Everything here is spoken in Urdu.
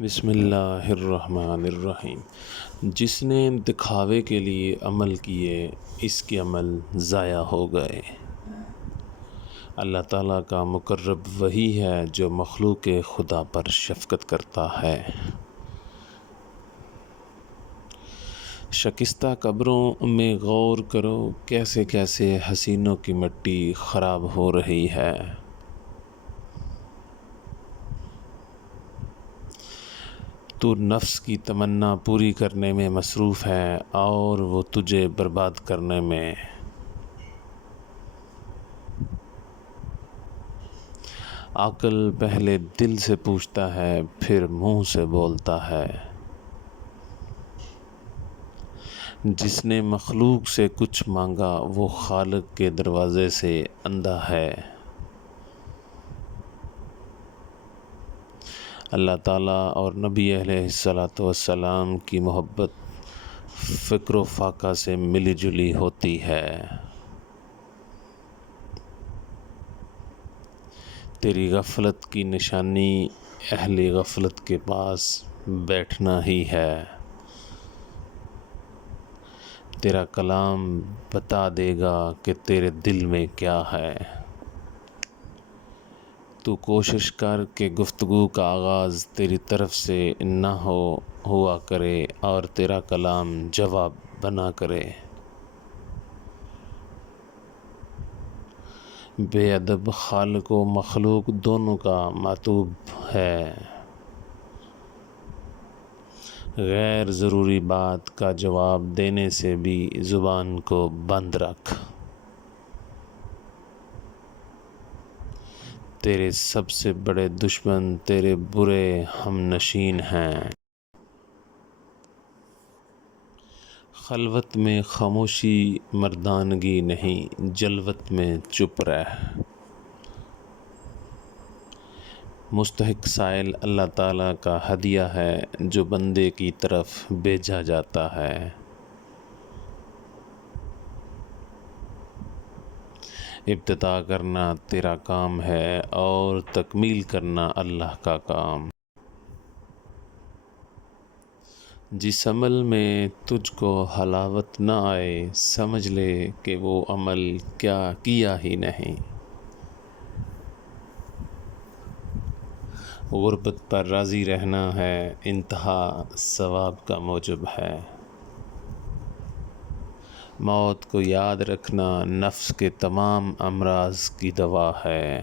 بسم اللہ الرحمن الرحیم۔ جس نے دکھاوے کے لیے عمل کیے اس کے عمل ضائع ہو گئے۔ اللہ تعالیٰ کا مقرب وہی ہے جو مخلوق خدا پر شفقت کرتا ہے۔ شکستہ قبروں میں غور کرو، کیسے کیسے حسینوں کی مٹی خراب ہو رہی ہے۔ تو نفس کی تمنا پوری کرنے میں مصروف ہے اور وہ تجھے برباد کرنے میں۔ عقل پہلے دل سے پوچھتا ہے پھر منہ سے بولتا ہے۔ جس نے مخلوق سے کچھ مانگا وہ خالق کے دروازے سے اندھا ہے۔ اللہ تعالیٰ اور نبی علیہ السلام کی محبت فکر و فاقہ سے ملی جلی ہوتی ہے۔ تیری غفلت کی نشانی اہل غفلت کے پاس بیٹھنا ہی ہے۔ تیرا کلام بتا دے گا کہ تیرے دل میں کیا ہے۔ تو کوشش کر کہ گفتگو کا آغاز تیری طرف سے نہ ہوا کرے اور تیرا کلام جواب بنا کرے۔ بے ادب خالق و مخلوق دونوں کا معتوب ہے۔ غیر ضروری بات کا جواب دینے سے بھی زبان کو بند رکھ۔ تیرے سب سے بڑے دشمن تیرے برے ہم نشین ہیں۔ خلوت میں خاموشی مردانگی نہیں، جلوت میں چپ رہ۔ مستحق سائل اللہ تعالیٰ کا ہدیہ ہے جو بندے کی طرف بھیجا جاتا ہے۔ ابتدا کرنا تیرا کام ہے اور تکمیل کرنا اللہ کا کام۔ جس عمل میں تجھ کو حلاوت نہ آئے سمجھ لے کہ وہ عمل کیا ہی نہیں۔ غربت پر راضی رہنا ہے انتہا ثواب کا موجب ہے۔ موت کو یاد رکھنا نفس کے تمام امراض کی دوا ہے۔